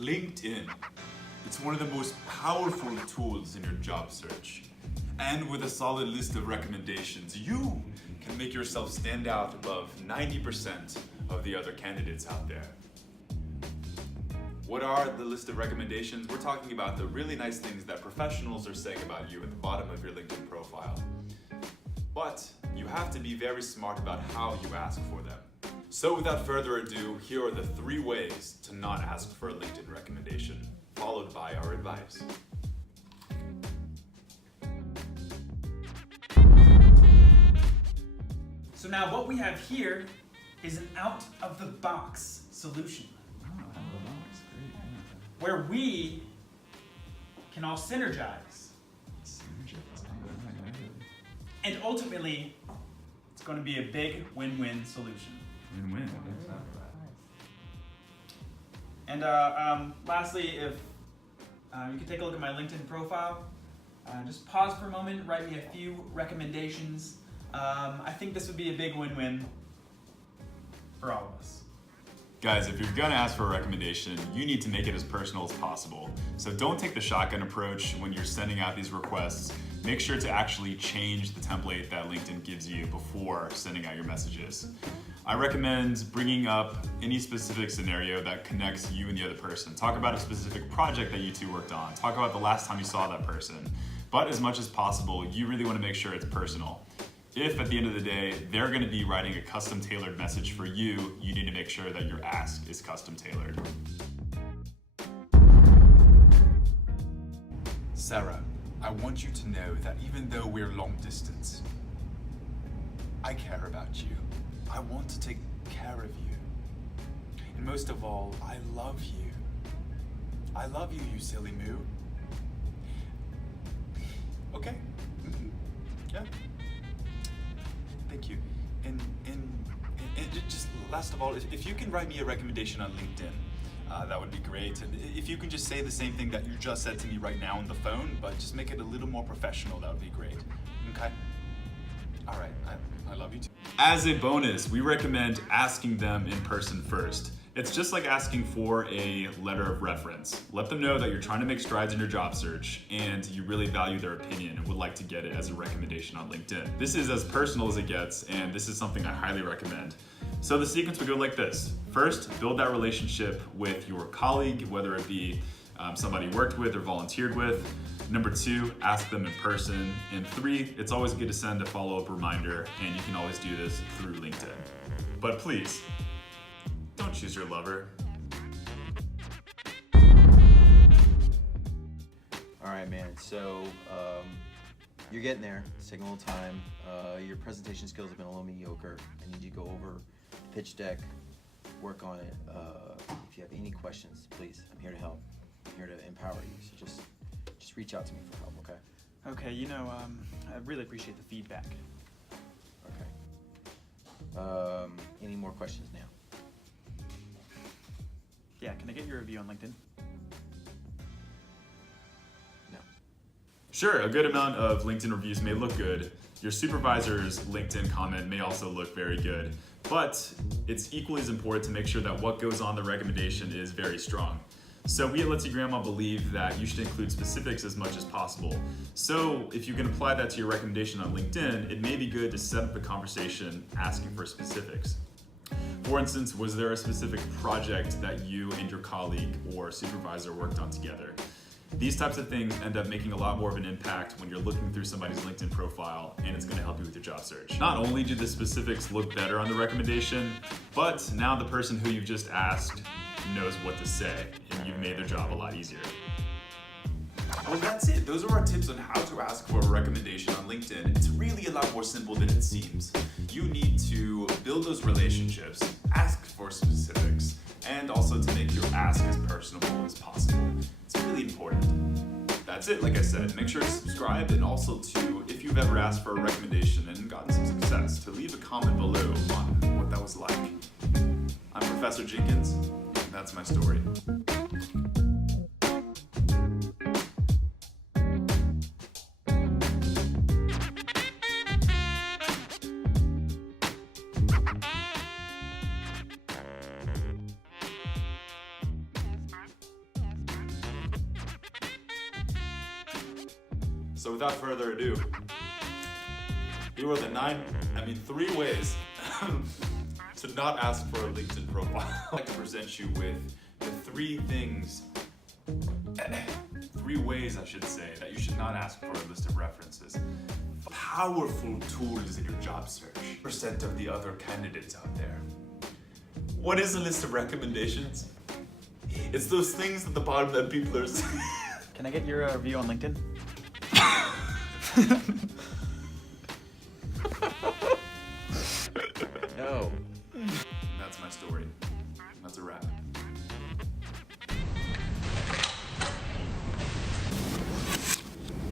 LinkedIn. It's one of the most powerful tools in your job search. And with a solid list of recommendations, you can make yourself stand out above 90% of the other candidates out there. What are the list of recommendations? We're talking about the really nice things that professionals are saying about you at the bottom of your LinkedIn profile. But you have to be very smart about how you ask for them. So without further ado, here are the 3 ways to not ask for a LinkedIn recommendation, followed by our advice. So now what we have here is an out-of-the-box solution. Where we can all synergize. And ultimately, it's going to be a big win-win solution. Win-win. And lastly, if you can take a look at my LinkedIn profile, just pause for a moment, write me a few recommendations. I think this would be a big win-win for all of us. Guys, if you're gonna ask for a recommendation, you need to make it as personal as possible. So don't take the shotgun approach when you're sending out these requests. Make sure to actually change the template that LinkedIn gives you before sending out your messages. I recommend bringing up any specific scenario that connects you and the other person. Talk about a specific project that you two worked on. Talk about the last time you saw that person. But as much as possible, you really want to make sure it's personal. If at the end of the day, they're going to be writing a custom tailored message for you, you need to make sure that your ask is custom tailored. Sarah, I want you to know that even though we're long distance, I care about you. I want to take care of you. And most of all, I love you. I love you, you silly moo. Okay. Yeah. Thank you. And just last of all, if you can write me a recommendation on LinkedIn, that would be great. And if you can just say the same thing that you just said to me right now on the phone, but just make it a little more professional, that would be great. Okay? All right, I love you too. As a bonus, we recommend asking them in person first. It's just like asking for a letter of reference. Let them know that you're trying to make strides in your job search and you really value their opinion and would like to get it as a recommendation on LinkedIn. This is as personal as it gets, and this is something I highly recommend. So the sequence would go like this. First, build that relationship with your colleague, whether it be somebody you worked with or volunteered with. Number 2, ask them in person. And 3, it's always good to send a follow-up reminder, and you can always do this through LinkedIn. But please, don't choose your lover. All right, man. So you're getting there. It's taking a little time. Your presentation skills have been a little mediocre. I need you to go over the pitch deck, work on it. If you have any questions, please, I'm here to help. I'm here to empower you. So just reach out to me for help, okay? Okay, I really appreciate the feedback. Okay. Any more questions now? Yeah, can I get your review on LinkedIn? No. Sure, a good amount of LinkedIn reviews may look good. Your supervisor's LinkedIn comment may also look very good, but it's equally as important to make sure that what goes on the recommendation is very strong. So we at Let's Eat Grandma believe that you should include specifics as much as possible. So if you can apply that to your recommendation on LinkedIn, it may be good to set up a conversation asking for specifics. For instance, was there a specific project that you and your colleague or supervisor worked on together? These types of things end up making a lot more of an impact when you're looking through somebody's LinkedIn profile, and it's going to help you with your job search. Not only do the specifics look better on the recommendation, but now the person who you've just asked knows what to say, and you've made their job a lot easier. Well, that's it. Those are our tips on how to ask for a recommendation on LinkedIn. It's really a lot more simple than it seems. You need to build those relationships, ask for specifics, and also to make your ask as personable as possible. It's really important. That's it, like I said. Make sure to subscribe, and also to, if you've ever asked for a recommendation and gotten some success, to leave a comment below on what that was like. I'm Professor Jenkins, and that's my story. So without further ado, here are the 3 ways to not ask for a LinkedIn profile. I'd like to present you with the 3 ways I should say, that you should not ask for a list of references. Powerful tools in your job search. Percent of the other candidates out there. What is a list of recommendations? It's those things at the bottom that people are saying. Can I get your review on LinkedIn? No. That's my story.